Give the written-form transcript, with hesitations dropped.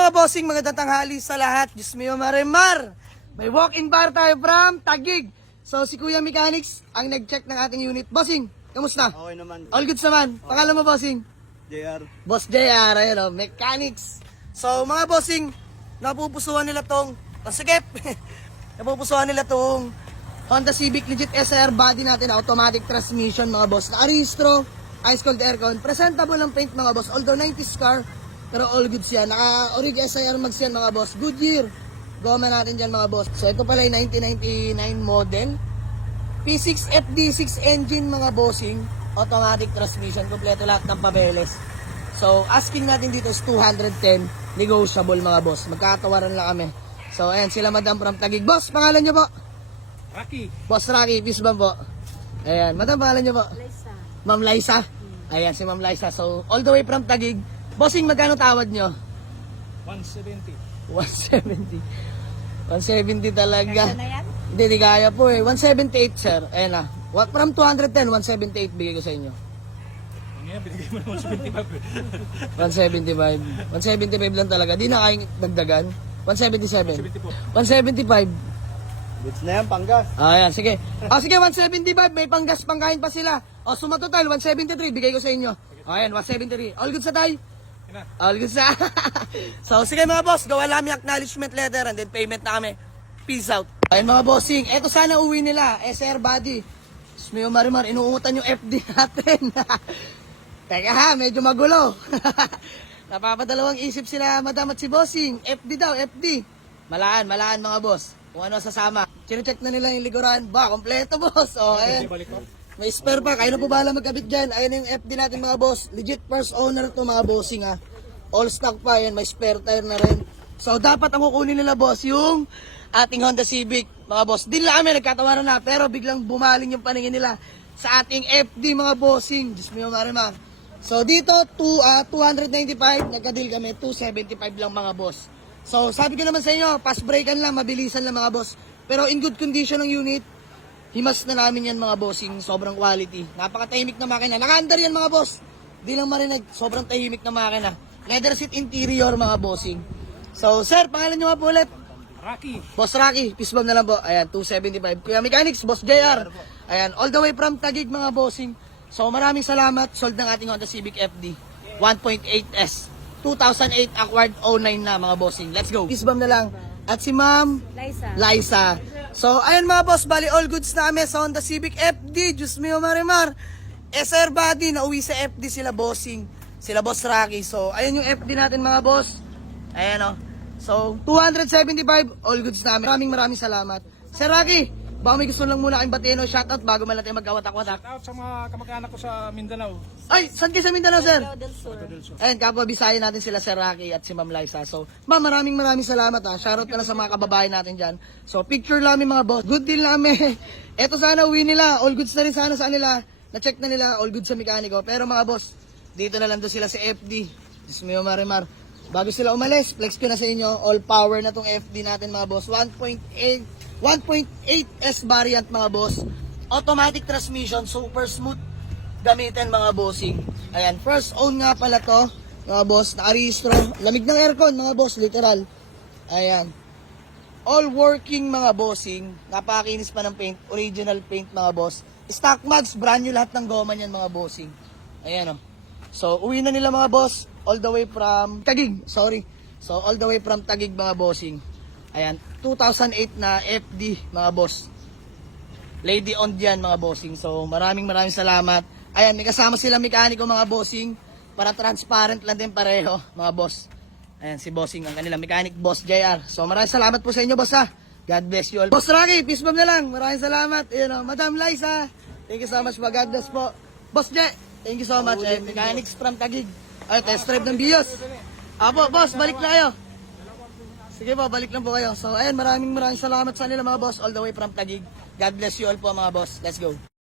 mga bossing, magandang tanghali sa lahat. Diyos mio marimar. May walk-in bar tayo from Taguig. So si Kuya Mechanics ang nag-check ng ating unit. Bossing, kamusta? Okay naman. All goods naman. Pangalan mo, bossing? JR. Boss JR, ayun o, Mechanics. So mga bossing, napupusuan nila tong, pasigip, napupusuan nila tong Honda Civic Legit SR body natin, automatic transmission mga boss. Naka-rehistro, ice cold aircon, presentable ang paint mga boss. Although 90s car, pero all goods yan. Naka-orig SIR mags yan mga boss. Goodyear, goma natin dyan mga boss. So ito pala yung 1999 model. P6 FD6 engine mga bossing. Automatic transmission, kompleto lahat ng papeles. So asking natin dito is 210, negotiable mga boss. Magkatawaran lang kami. So ayan sila Madam from Taguig. Boss, pangalan nyo po? Rocky. Boss Rocky, peace bomb po. Ayan, Madam, pangalan nyo po? Liza. Ma'am Liza. Ayan, si Ma'am Liza. So, all the way from Taguig. Bossing, magkano tawad nyo? 170. 170. 170 talaga. Kaya na yan? Hindi, di kaya po eh. 178, sir. Ayan na. From 210, 178 bigay ko sa inyo. Ngayon, binigay mo naman 75. 175. 175 lang talaga. Di na kayang dagdagan. 177. 70 po. 175. Goods na yan, panggas. Ayan, sige. Sige, 175. May panggas, pangkain pa sila. O, sumatotal, 173. Bigay ko sa inyo. Ayan, 173. All good sa tayo? All good sa... So, sige mga boss. Gawa namin acknowledgement letter and then payment na kami. Peace out. Ayan mga bossing. Eto sana uwi nila. SR body. Smeo marimar, inuutan yung FD natin. Teka ha, medyo magulo. Napapadalawang isip sila madam at si bossing. FD daw, FD. Malaan mga boss. Kung ano sasama. Chine-check na nila yung liguran. Ba, kompleto boss. O, ayan. May spare pa. Kaya na po bahala magkabit dyan. Ayan yung FD natin mga boss. Legit first owner to mga bossing ha. All stock pa. Ayan, may spare tire na rin. So, dapat ang kukunin nila boss yung ating Honda Civic. Mga boss, din lang kami nagkatawaran na. Pero biglang bumaling yung paningin nila sa ating FD mga bossing. Diyos mo yung marimar. So, dito, 295. Nagka-deal kami. 275 lang mga boss. So, sabi ko naman sa inyo, fast breakan lang, mabilisan lang mga boss. Pero in good condition ng unit, himas na namin yan mga bossing, sobrang quality. Napakatahimik na makina. Naka-under yan mga boss. Di lang marinig, sobrang tahimik na makina. Leather seat interior mga bossing. So, sir, pangalan nyo nga po ulit? Rocky. Boss Rocky, peace bomb na lang po. Ayan, 275. Kuya Mechanics, Boss JR. Ayan, all the way from Taguig mga bossing. So, maraming salamat. Sold ng ating Honda Civic FD. 1.8S. 2008 acquired 09 na mga bossing. Let's go. Peace bomb na lang. At si Ma'am Liza. Liza. So, ayun mga boss, bali all goods na kami sa Honda Civic FD. Diyos mio marimar. SR body, nauwi sa FD sila bossing. Sila Boss Rocky. So, ayun yung FD natin mga boss. Ayan o. So, 275, all goods na kami. Maraming salamat. Sir Rocky, baka may gusto lang muna kayong batiin o shoutout bago man natin magkawatak-watak. Out sa mga kamag-anak ko sa Mindanao. Ay, saan kayo sa Mindanao, sir? Del Sur. Ayun, kapwa Bisaya natin sila Sir Rocky at si Ma'am Liza. So, ma'am, maraming salamat ha. Shoutout ka na sa mga kababayan natin dyan. So, picture namin mga boss. Good deal namin. Eto sana uwi nila. All goods na rin sana sa kanila. Na-check na nila. All goods sa mekaniko. Pero mga boss, dito na lang doon sila sa FD. Diyos mio marimar. Bago sila umalis, flex ko na sa inyo. All power na tong FD natin mga boss. 1.8S variant mga boss. Automatic transmission. Super smooth gamitin mga bossing. Ayan, first own nga pala to, mga boss, nakarehistro. Lamig ng aircon mga boss, literal. Ayan. All working mga bossing. Napakakinis pa ng paint, original paint mga boss. Stock mags, brand new lahat ng goma niyan mga bossing. Ayan o. So, uwi na nila mga boss, all the way from Taguig, sorry. So, all the way from Taguig mga bossing. Ayan, 2008 na FD mga boss. Lady on diyan mga bossing. So, maraming salamat. Ayan, may kasama sila mekaniko mga bossing para transparent lang din pareho mga boss. Ayan, si bossing ang kanila mechanic, Boss JR. So, maraming salamat po sa inyo boss ha. God bless you all. Boss Rocky, peace bomb na lang. Maraming salamat. Ayan o, Madam Liza. Thank you so much po. God bless po. Boss J, thank you so much. Ayan, mechanics from Taguig. Ay, test drive ng Bios. Apo, boss, balik na kayo. Sige po, balik lang po kayo. So, ayan, maraming salamat sa nila mga boss all the way from Taguig. God bless you all po mga boss. Let's go.